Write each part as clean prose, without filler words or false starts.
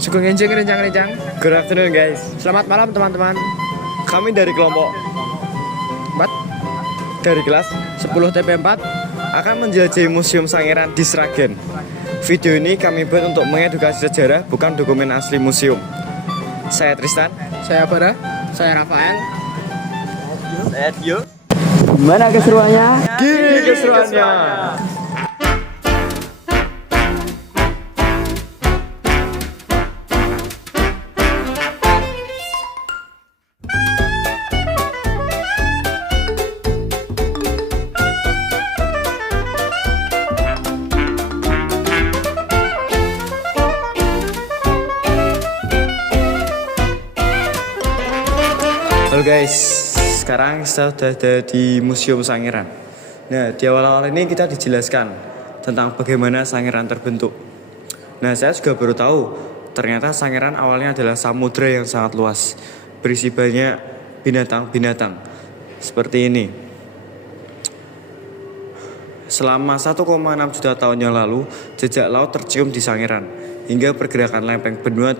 Sugeng enjing rencang-rencang. Good afternoon guys. Selamat malam teman-teman. Kami dari kelompok 4 dari kelas 10 TP4. akan menjelajahi Museum Sangiran di Sragen. Video ini kami buat untuk mengedukasi sejarah, bukan dokumen asli museum. Saya Tristan. Saya Bara. Saya Rafael. Saya Tio. Gimana keseruannya? Gini keseruannya. Halo guys, sekarang kita sudah ada di Museum Sangiran. Nah, di awal-awal ini kita dijelaskan tentang bagaimana Sangiran terbentuk. Nah, saya juga baru tahu ternyata Sangiran awalnya adalah samudra yang sangat luas, berisi banyak binatang-binatang seperti ini. Selama 1,6 juta tahun yang lalu, jejak laut tercium di Sangiran hingga pergerakan lempeng benua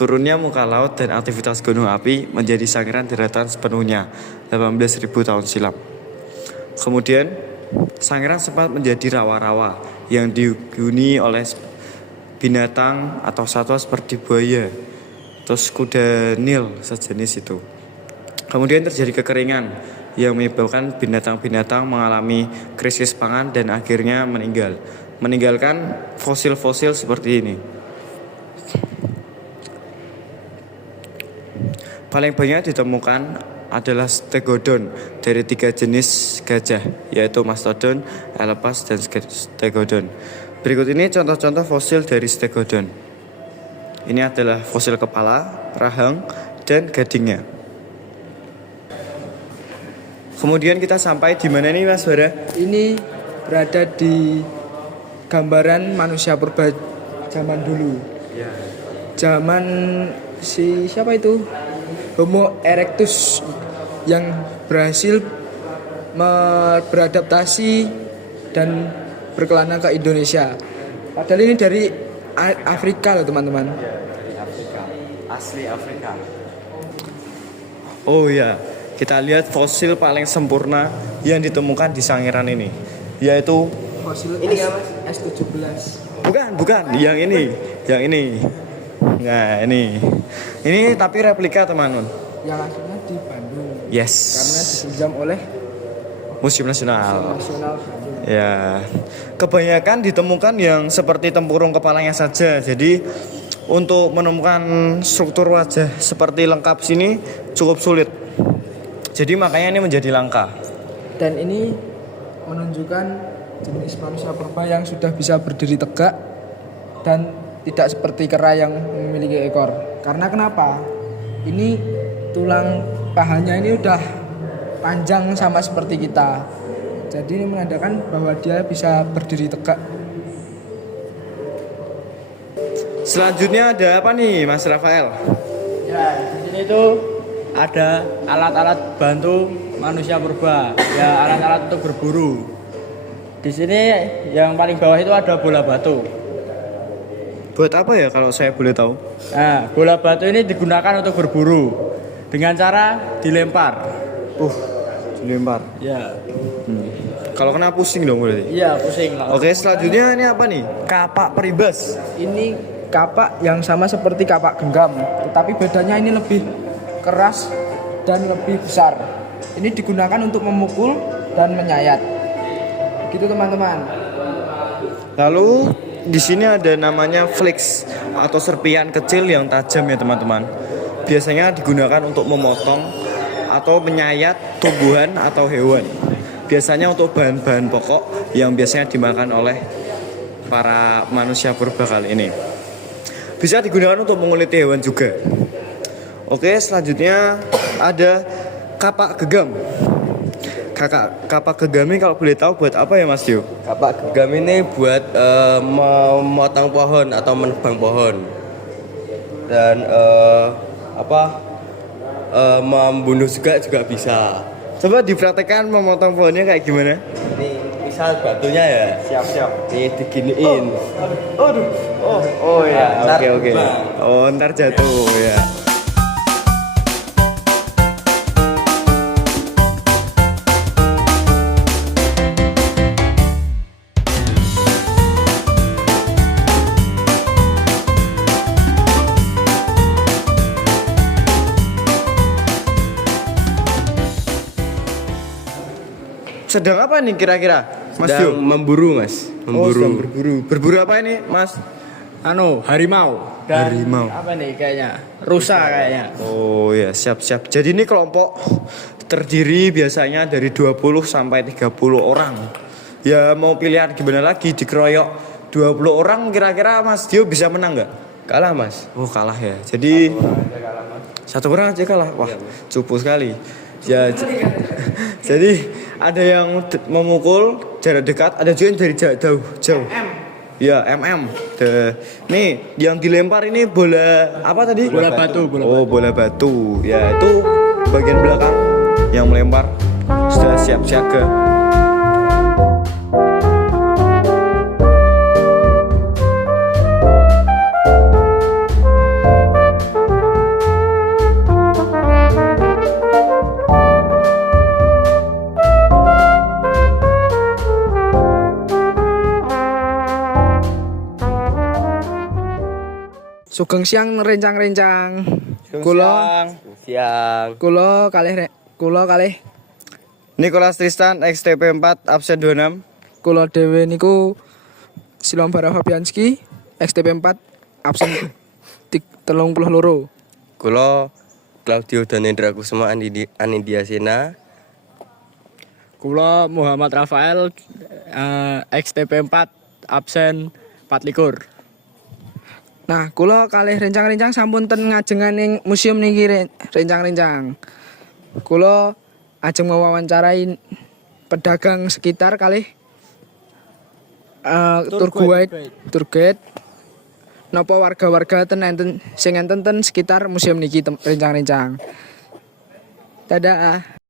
turunnya muka laut dan aktivitas gunung api menjadi Sangiran daratan sepenuhnya 18.000 tahun silam. Kemudian Sangiran sempat menjadi rawa-rawa yang dihuni oleh binatang atau satwa seperti buaya, terus kuda Nil sejenis itu. Kemudian terjadi kekeringan yang menyebabkan binatang-binatang mengalami krisis pangan dan akhirnya meninggalkan fosil-fosil seperti ini. Paling banyak ditemukan adalah stegodon dari 3 jenis gajah, yaitu mastodon, elepas, dan stegodon. Berikut ini contoh-contoh fosil dari stegodon. Ini adalah fosil kepala, rahang, dan gadingnya. Kemudian kita sampai di mana nih Mas Bara? Ini berada di gambaran manusia purba zaman dulu. Ya. Zaman siapa itu? Homo erectus yang berhasil beradaptasi dan berkelana ke Indonesia. Padahal ini dari Afrika loh teman-teman. Ya, dari Afrika. Asli Afrika. Oh ya, kita lihat fosil paling sempurna yang ditemukan di Sangiran ini, yaitu Fosil ini S17. bukan, yang ini. Nah, ini tapi replika teman-teman. Yang aslinya di Bandung. Yes. Karena dipinjam oleh Museum Nasional. Nasional Bandung. Ya, kebanyakan ditemukan yang seperti tempurung kepalanya saja. Jadi untuk menemukan struktur wajah seperti lengkap sini cukup sulit. Jadi makanya ini menjadi langka. Dan ini menunjukkan jenis manusia purba yang sudah bisa berdiri tegak dan tidak seperti kera yang memiliki ekor. Karena kenapa? Ini tulang pahanya ini udah panjang sama seperti kita. Jadi ini menandakan bahwa dia bisa berdiri tegak. Selanjutnya ada apa nih Mas Rafael? Ya, di sini tuh ada alat-alat bantu manusia purba. Ya, alat-alat untuk berburu. Di sini yang paling bawah itu ada bola batu. Buat apa ya kalau saya boleh tahu? Nah, bola batu ini digunakan untuk berburu dengan cara dilempar. Dilempar. Ya, Kalau kena pusing dong berarti. iya pusing lah. Oke, selanjutnya ini apa nih? Kapak peribas. Ini kapak yang sama seperti kapak genggam, tetapi bedanya ini lebih keras dan lebih besar. Ini digunakan untuk memukul dan menyayat. Gitu teman-teman. Lalu di sini ada namanya flix atau serpian kecil yang tajam ya teman-teman. Biasanya digunakan untuk memotong atau menyayat tumbuhan atau hewan. Biasanya untuk bahan-bahan pokok yang biasanya dimakan oleh para manusia purba kali ini. Bisa digunakan untuk menguliti hewan juga. Oke, selanjutnya ada kapak gegam. Kapak gegam ini kalau boleh tahu buat apa ya Mas Dio? Kapak gegam ini buat memotong pohon atau menebang pohon dan membunuh juga bisa. Coba dipraktekkan memotong pohonnya kayak gimana? Ini misal batunya ya. Siap. Ini diginiin. Aduh. Oh ya. Ntar Oke. terbang. Oh, ntar jatuh ya. Sedang apa nih kira-kira, Mas Sedang Dio? memburu, Mas. Oh, sedang Memburu. berburu. Berburu apa ini, Mas? Harimau dan Harimau. apa nih kayaknya rusa kayaknya. Oh ya, siap. Jadi ini kelompok terdiri biasanya dari 20 sampai 30 orang. Ya mau pilihan gimana lagi, dikeroyok 20 orang, kira-kira Mas Dio bisa menang nggak? Kalah, Mas. Oh kalah ya. Jadi satu orang aja kalah. Wah, cupu sekali. Ya, jadi ada yang memukul jarak dekat, ada juga yang dari jauh. Ya, nih yang dilempar ini bola apa tadi? Bola batu. Oh, bola batu. Ya, itu bagian belakang yang melempar sudah siap siaga. Sugeng siang rencang-rencang. Kula kalih Nicholas Tristan XTP 4 absen 26. kula dhewe niku Silombara Fabianski XTP 4 absen 32. Kula Claudio Danendra Kusuma Anindya Sena. Kula Muhammad Rafael XTP 4 absen 24. Nah, kula kalih rencang-rencang sampun ten ngajengan ning museum niki rencang-rencang. Kula ajeng mewawancarai pedagang sekitar kalih tour guide napa warga-warga ten sing enten ten sekitar museum niki rencang-rencang. Dadah.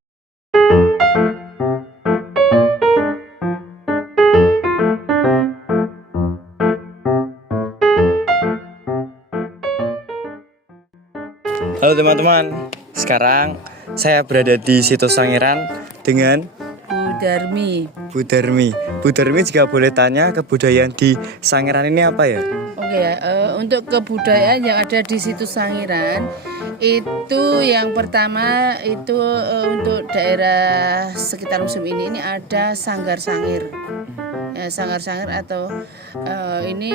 Halo teman-teman, sekarang saya berada di situs Sangiran dengan Bu Darmi. Bu Darmi jika boleh tanya, kebudayaan di Sangiran ini apa ya? Oke ya, untuk kebudayaan yang ada di situs Sangiran itu yang pertama itu untuk daerah sekitar museum ini ada Sanggar Sangir. Ya, Sanggar Sangir atau ini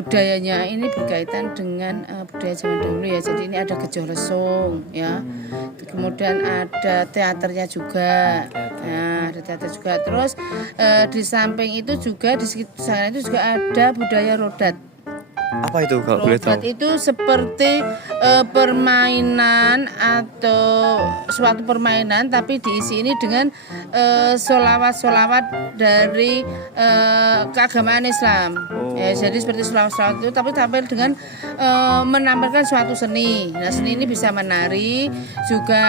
budayanya ini berkaitan dengan budaya zaman dahulu ya. Jadi ini ada Gejoh Lesung ya. Kemudian ada teaternya juga. Nah, ada teater juga. Terus di samping itu juga di sekitar sana itu juga ada budaya rodat. Apa itu kalau boleh Rodat tahu? itu seperti permainan atau suatu permainan tapi diisi ini dengan sholawat-sholawat dari keagamaan Islam. Ya, jadi seperti sholawat-sholawat itu tapi tampil dengan menampilkan suatu seni. Nah, seni ini bisa menari juga.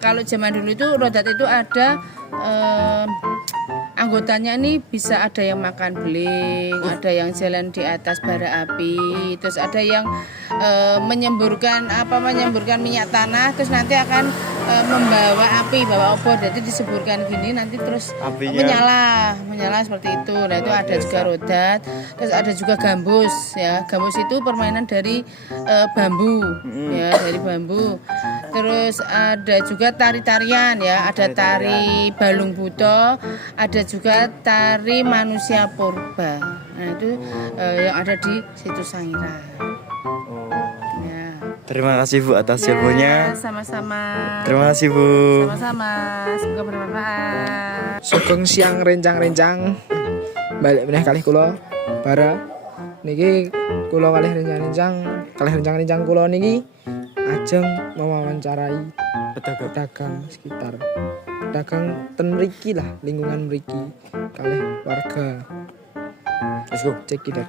Kalau zaman dulu itu rodat itu ada anggotanya ini bisa ada yang makan beling, ada yang jalan di atas bara api, terus ada yang menyemburkan minyak tanah, terus nanti akan membawa api, bawa obor, jadi disemburkan gini nanti terus Apinya menyala seperti itu. Nah itu ada juga rodat, terus ada juga gambus ya. Gambus itu permainan dari bambu ya, dari bambu. Terus ada juga tari-tarian ya, ada tari balung buto, ada juga tari manusia purba. Nah itu yang ada di situs Sangiran. Ya. Terima kasih Bu atas ilmunya. Sama-sama. Terima kasih Bu. Sama-sama. Semoga bermanfaat. Sugeng siang rencang-rencang. Balik meneh kalih kula bara niki kula kalih rencang-rencang kula niki ajeng mewawancarai pedagang sekitar. Pedagang ten mriki lah, lingkungan mriki kalih warga. Let's go. Cek kita.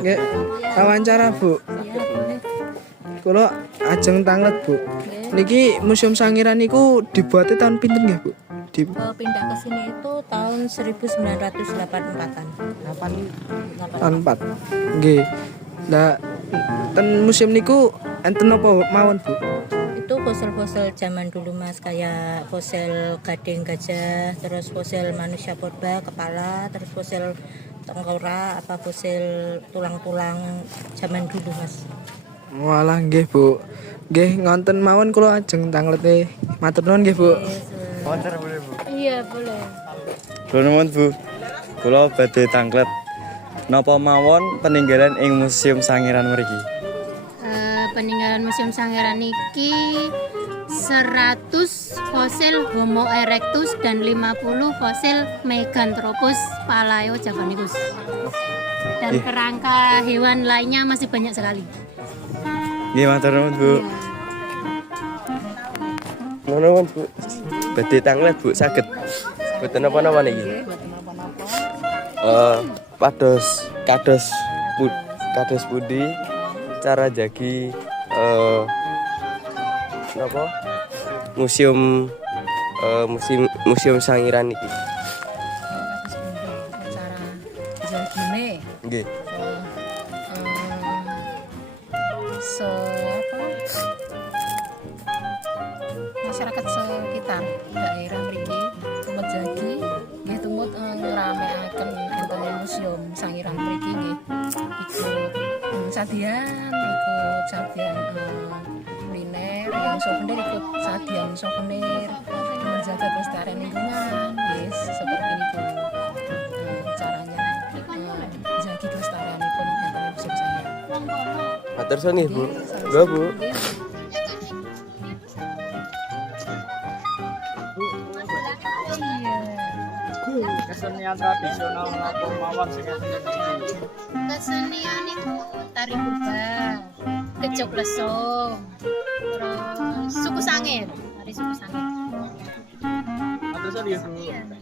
Nggih, wawancara Bu. Ya boleh. Kula ajeng tanglet Bu. Niki Museum Sangiran niku dibuatnya tahun pinten nggih Bu? Pindah ke sini itu tahun 1984-an. 4. Nggih. Lah ten museum niku enten apa mawon Bu? Itu fosil-fosil zaman dulu Mas, kayak fosil gading gajah, terus fosil manusia purba kepala, terus fosil tengkorak, apa fosil tulang-tulang zaman dulu Mas. Walah nggih Bu. Nggih ngonten mawon kula ajeng tanglete. Matur nuwun nggih Bu. Wawancara boleh Bu. Iya boleh. Kula nuwun Bu. Kula badhe tanglet. Napa mawon peninggalan ing Museum Sangiran mriki? Peninggalan Museum Sangiran niki 100 fosil Homo erectus dan 50 fosil Meganthropus palaeojavanicus. Dan kerangka hewan lainnya masih banyak sekali. Nggih matur nuwun Bu. Nuwun Bu. Badhe tanglet Bu saged. Boten napa-napa niki. Kados pundi cara jagi napa museum Sangiran iki. Cara jagine Nggih. masyarakat sekitar daerah mriki tumut jagi nggih tumut ngramekaken enten museum Sangiran mriki nggih ikut sadian kuliner yang souvenir ikut sadian souvenir menjaga kelestarian lingkungan yes seperti itu caranya jagi kelestarianipun enten museum Sangiran. Matur suwun nggih Bu. Nggih Bu. Kesenian tradisional apa mawon sing Kesenian itu tari purba, kecok lesung, terus suku sangir, tari suku sangir. Matur suwun ya Bu.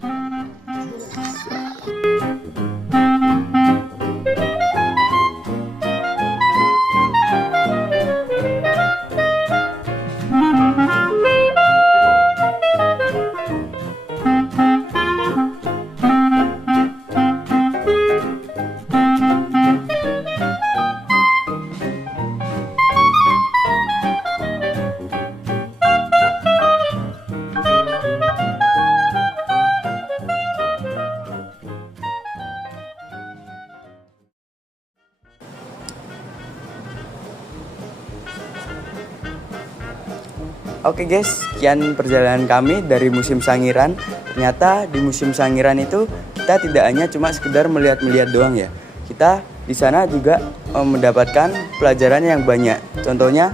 Oke guys, sekian perjalanan kami dari Museum Sangiran. Ternyata di Museum Sangiran itu kita tidak hanya cuma sekedar melihat-melihat doang ya. Kita di sana juga mendapatkan pelajaran yang banyak. Contohnya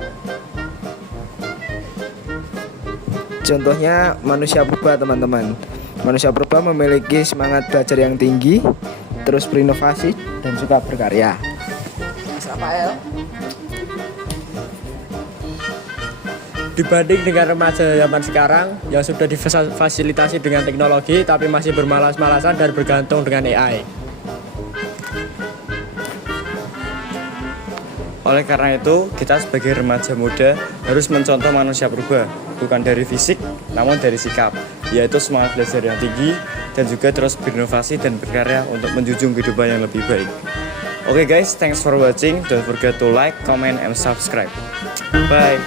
manusia purba teman-teman. Manusia purba memiliki semangat belajar yang tinggi, terus berinovasi dan suka berkarya. Mas Rafael. Dibanding dengan remaja zaman sekarang yang sudah difasilitasi dengan teknologi tapi masih bermalas-malasan dan bergantung dengan AI. oleh karena itu kita sebagai remaja muda harus mencontoh manusia purba, bukan dari fisik namun dari sikap, yaitu semangat belajar yang tinggi dan juga terus berinovasi dan berkarya untuk menjunjung kehidupan yang lebih baik. Oke guys, thanks for watching. Don't forget to like, comment, and subscribe. Bye.